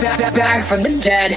Back from the dead.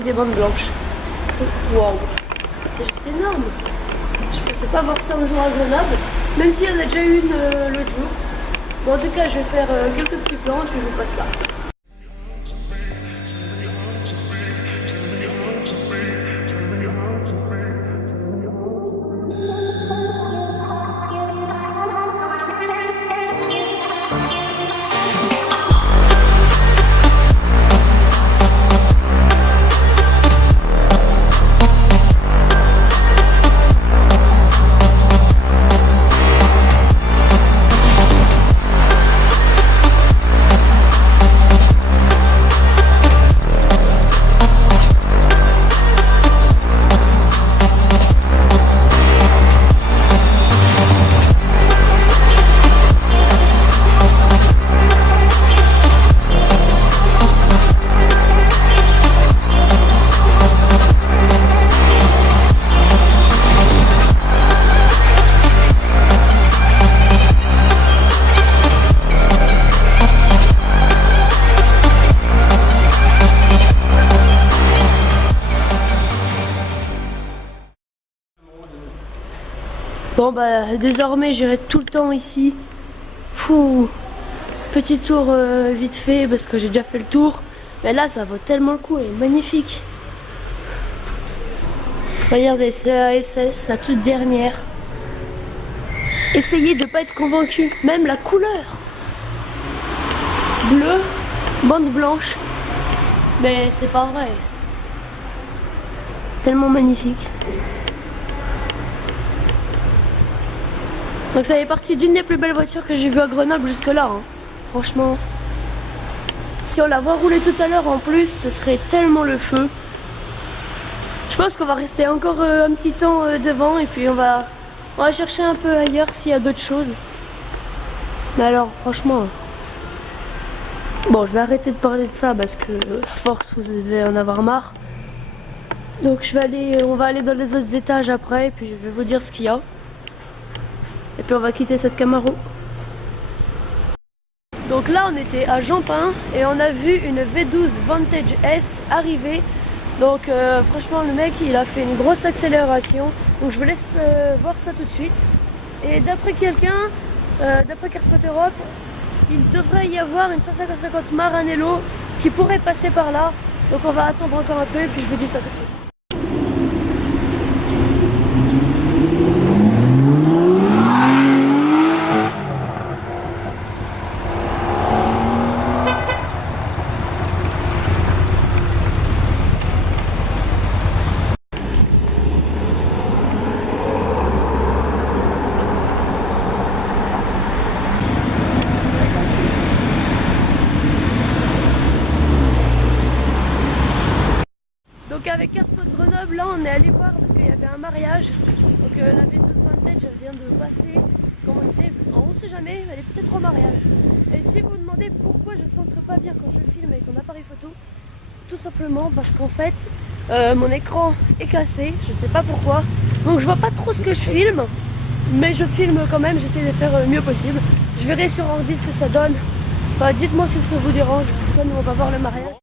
avec des bandes blanches. Waouh, c'est juste énorme. Je pensais pas voir ça un jour à Grenoble, même s'il y en a déjà eu une l'autre jour. Bon, en tout cas, je vais faire quelques petits plans et puis je vous passe ça. Bon bah désormais j'irai tout le temps ici. Fou. Petit tour vite fait parce que j'ai déjà fait le tour. Mais là ça vaut tellement le coup, elle est magnifique. Regardez, c'est la SS, la toute dernière. Essayez de ne pas être convaincu, même la couleur. Bleu, bande blanche. Mais c'est pas vrai. C'est tellement magnifique. Donc ça fait partie d'une des plus belles voitures que j'ai vues à Grenoble jusque là. Hein. Franchement. Si on la voit rouler tout à l'heure en plus, ce serait tellement le feu. Je pense qu'on va rester encore un petit temps devant et puis on va chercher un peu ailleurs s'il y a d'autres choses. Mais alors franchement... Bon, je vais arrêter de parler de ça parce que à force vous devez en avoir marre. Donc on va aller dans les autres étages après et puis je vais vous dire ce qu'il y a. Et puis on va quitter cette Camaro. Donc là on était à Jampin et on a vu une V12 Vantage S arriver. Donc franchement le mec il a fait une grosse accélération. Donc je vous laisse voir ça tout de suite. Et d'après quelqu'un, d'après Carspot Europe, il devrait y avoir une 550 Maranello qui pourrait passer par là. Donc on va attendre encore un peu et puis je vous dis ça tout de suite. Donc avec Carspot Grenoble, là on est allé voir parce qu'il y avait un mariage. Donc la V12 Vantage elle vient de passer, comme on le sait, on ne sait jamais, elle est peut-être au mariage. Et si vous vous demandez pourquoi je ne centre pas bien quand je filme avec mon appareil photo, tout simplement parce qu'en fait mon écran est cassé, je ne sais pas pourquoi. Donc je vois pas trop ce que je filme, mais je filme quand même, j'essaie de faire le mieux possible. Je verrai sur ordi ce que ça donne. Bah, dites-moi si ça vous dérange, en tout cas nous on va voir le mariage.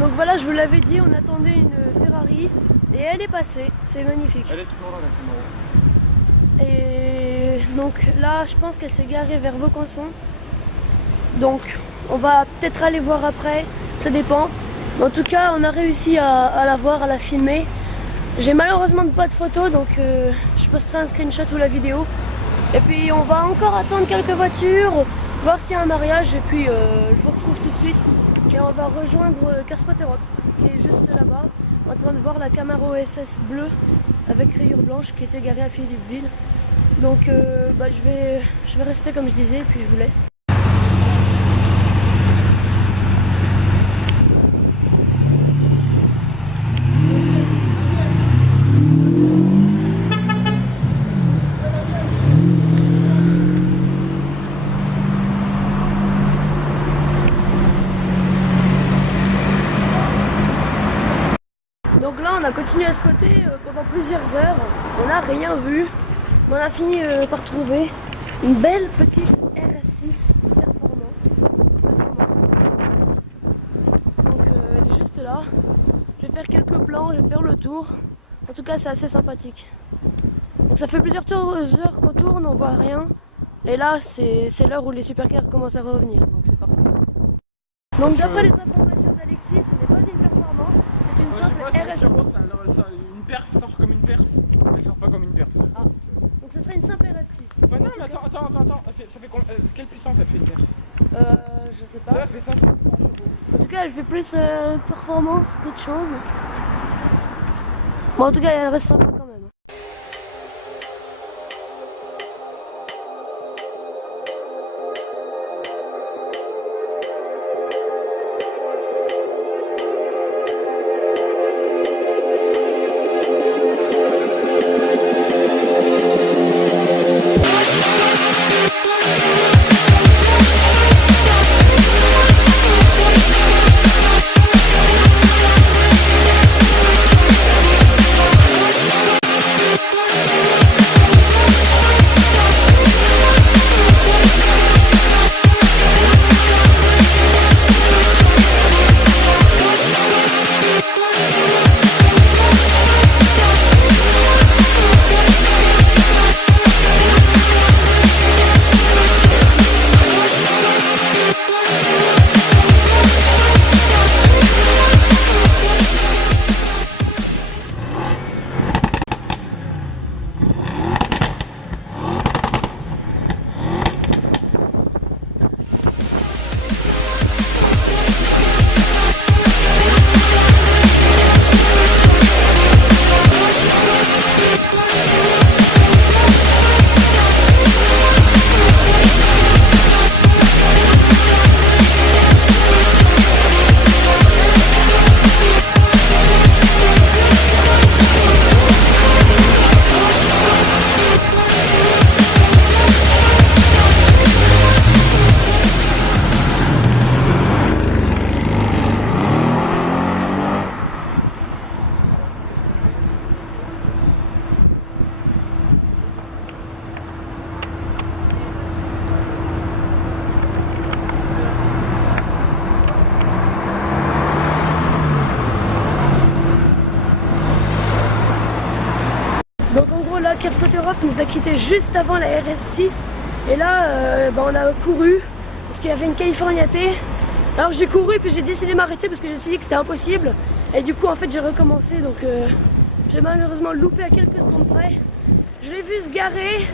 Donc voilà, je vous l'avais dit, on attendait une Ferrari et elle est passée, c'est magnifique. Elle est toujours là la Camaro. Et donc là, je pense qu'elle s'est garée vers Vaucanson. Donc on va peut-être aller voir après, ça dépend. Mais en tout cas, on a réussi à la voir, à la filmer. J'ai malheureusement pas de photos, donc je posterai un screenshot ou la vidéo. Et puis on va encore attendre quelques voitures, voir s'il y a un mariage et puis je vous retrouve tout de suite. Et on va rejoindre Carspot Europe qui est juste là-bas, en train de voir la Camaro SS bleue avec rayures blanches qui était garée à Philippeville. Donc je vais rester comme je disais et puis je vous laisse. Donc là on a continué à spotter pendant plusieurs heures, on n'a rien vu, mais on a fini par trouver une belle petite RS6 performance. Donc elle est juste là, je vais faire quelques plans, je vais faire le tour. En tout cas, c'est assez sympathique. Donc ça fait plusieurs heures qu'on tourne, on voit rien. Et là, c'est l'heure où les supercars commencent à revenir, donc c'est parfait. Donc d'après les informations d'Alexis, ce n'est pas une performance, c'est une simple RS6. Une perf sort comme une perf, elle sort pas comme une perf. Ah. Donc ce serait une simple RS6. Bah non, mais attends, ça fait quelle puissance elle fait une perf? Je sais pas. Ça fait 500 chevaux. En tout cas, elle fait plus performance qu'autre chose. Bon, en tout cas, elle reste sympa quand même. Donc en gros là, Kerspot Europe nous a quitté juste avant la RS6 et là on a couru parce qu'il y avait une Californiaté. Alors j'ai couru puis j'ai décidé de m'arrêter parce que j'ai décidé que c'était impossible et du coup en fait j'ai recommencé donc j'ai malheureusement loupé à quelques secondes près. Je l'ai vu se garer,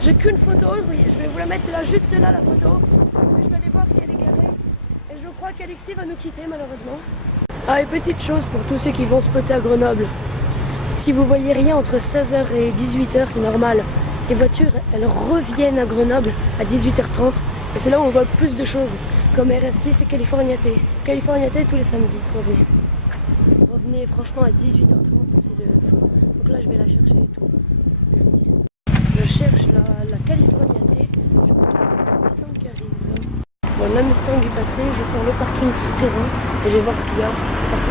j'ai qu'une photo, je vais vous la mettre là juste là la photo, mais je vais aller voir si elle est garée et je crois qu'Alexis va nous quitter malheureusement. Ah et petite chose pour tous ceux qui vont spotter à Grenoble. Si vous voyez rien entre 16h et 18h, c'est normal. Les voitures, elles reviennent à Grenoble à 18h30 et c'est là où on voit plus de choses, comme RS6 et Californiaté. Californiaté tous les samedis, revenez. Revenez franchement à 18h30, c'est le feu. Donc là, je vais la chercher et tout. Je vous dis. Je cherche la Californiaté, je crois qu'il y a une petite Mustang qui arrive. Bon, la Mustang est passée, je vais faire le parking souterrain et je vais voir ce qu'il y a. C'est parti.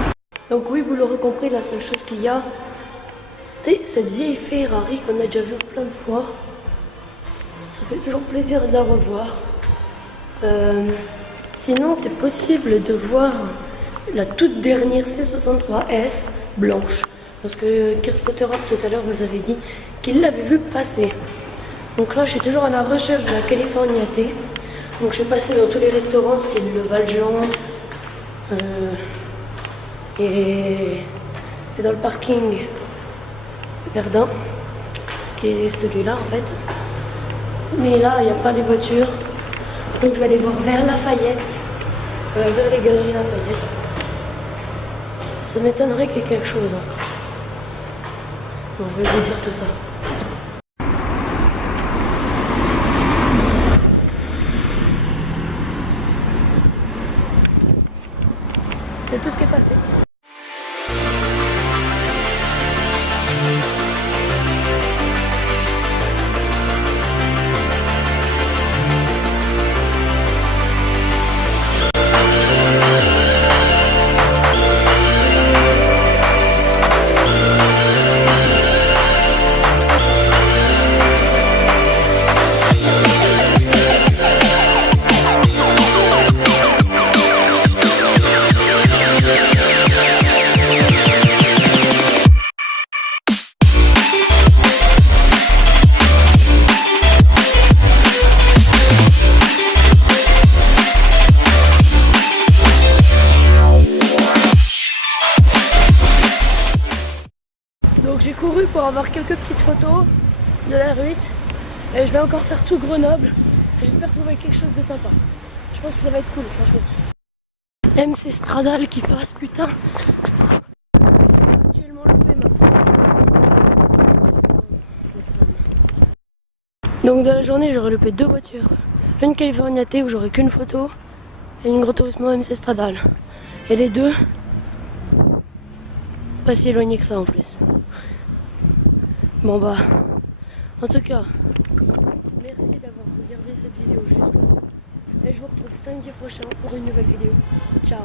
Donc oui, vous l'aurez compris, la seule chose qu'il y a, c'est cette vieille Ferrari qu'on a déjà vue plein de fois. Ça fait toujours plaisir de la revoir. Sinon, c'est possible de voir la toute dernière C63S blanche. Parce que Kerspot Europe tout à l'heure nous avait dit qu'il l'avait vue passer. Donc là, je suis toujours à la recherche de la Californiaté. Donc je vais passer dans tous les restaurants, style le Valjean. Et dans le parking Verdun, qui est celui-là en fait. Mais là, il n'y a pas les voitures. Donc je vais aller voir vers Lafayette, vers les galeries Lafayette. Ça m'étonnerait qu'il y ait quelque chose. Bon, je vais vous dire tout ça. C'est tout ce qui est passé. Donc j'ai couru pour avoir quelques petites photos de la R8 et je vais encore faire tout Grenoble. J'espère trouver quelque chose de sympa. Je pense que ça va être cool, franchement. MC Stradale qui passe, putain. J'ai actuellement loupé ma première MC Stradale. Putain, le seum. Donc dans la journée, j'aurais loupé 2 voitures. Une California T où j'aurais qu'une photo et une Gran Turismo MC Stradale. Et les deux, pas si éloignés que ça en plus. Bon bah, en tout cas, merci d'avoir regardé cette vidéo jusqu'au bout. Et je vous retrouve samedi prochain pour une nouvelle vidéo. Ciao!